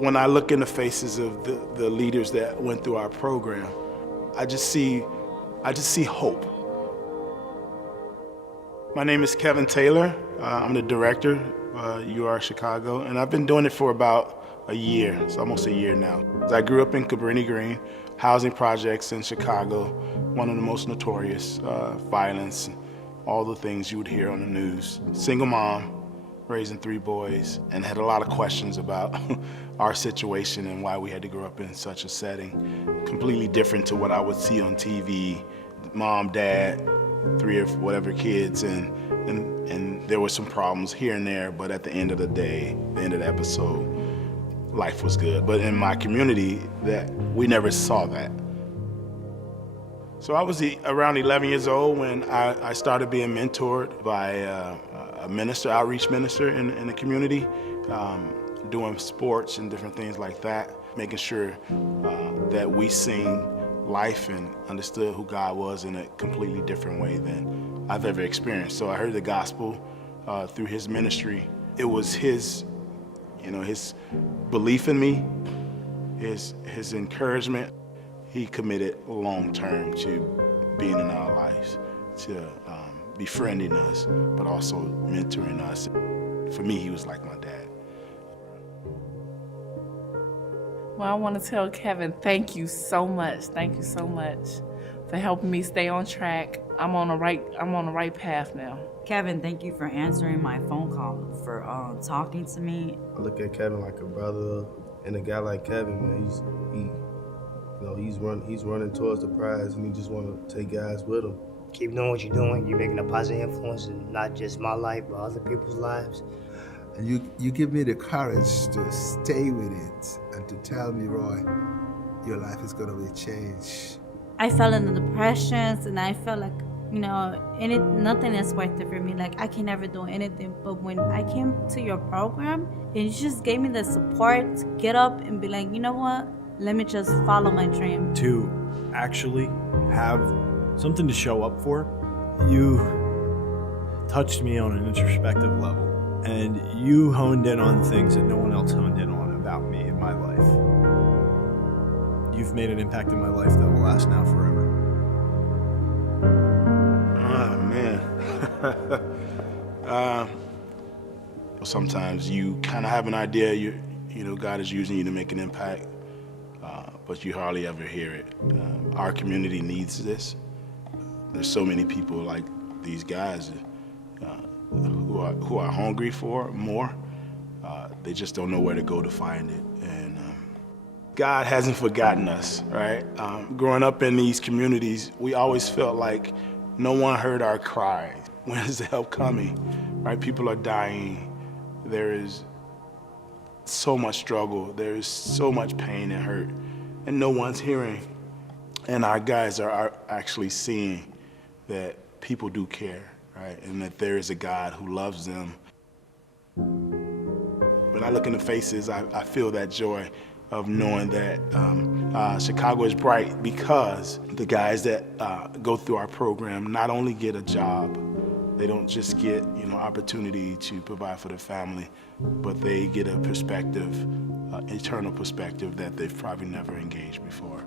When I look in the faces of the leaders that went through our program, I just see hope. My name is Kevin Taylor. I'm the director of UR Chicago, and I've been doing it for about a year. It's almost a year now. I grew up in Cabrini Green, housing projects in Chicago, one of the most notorious, violence, all the things you would hear on the news. Single mom, raising 3 boys, and had a lot of questions about our situation and why we had to grow up in such a setting. Completely different to what I would see on TV. Mom, dad, 3 or whatever kids, and there were some problems here and there, but at the end of the day, the end of the episode, life was good. But in my community, we never saw that. So I was around 11 years old when I started being mentored by a minister, outreach minister in the community, doing sports and different things like that, making sure that we seen life and understood who God was in a completely different way than I've ever experienced. So I heard the gospel through his ministry. It was his belief in me, his encouragement. He committed long-term to being in our lives, to befriending us, but also mentoring us. For me, he was like my dad. Well, I want to tell Kevin, thank you so much. Thank you so much for helping me stay on track. I'm on the right path now. Kevin, thank you for answering my phone call, for talking to me. I look at Kevin like a brother, and a guy like Kevin, man, he's running towards the prize, and he just want to take guys with him. Keep doing what you're doing. You're making a positive influence in not just my life, but other people's lives. And you give me the courage to stay with it and to tell me, Roy, your life is going to be changed. I fell into depressions, and I felt like, nothing is worth it for me. Like, I can never do anything. But when I came to your program, and you just gave me the support to get up and be like, you know what? Let me just follow my dream. To actually have something to show up for, you touched me on an introspective level, and you honed in on things that no one else honed in on about me in my life. You've made an impact in my life that will last now forever. Oh, man. Sometimes you kind of have an idea, God is using you to make an impact, but you hardly ever hear it. Our community needs this. There's so many people like these guys who are hungry for more. They just don't know where to go to find it. And God hasn't forgotten us, right? Growing up in these communities, we always felt like no one heard our cry. When is the help coming, right? People are dying. There is so much struggle. There is so much pain and hurt, and no one's hearing. And our guys are actually seeing that people do care, right? And that there is a God who loves them. When I look in the faces, I feel that joy of knowing that Chicago is bright because the guys that go through our program not only get a job, they don't just get opportunity to provide for their family, but they get a perspective, eternal perspective that they've probably never engaged before.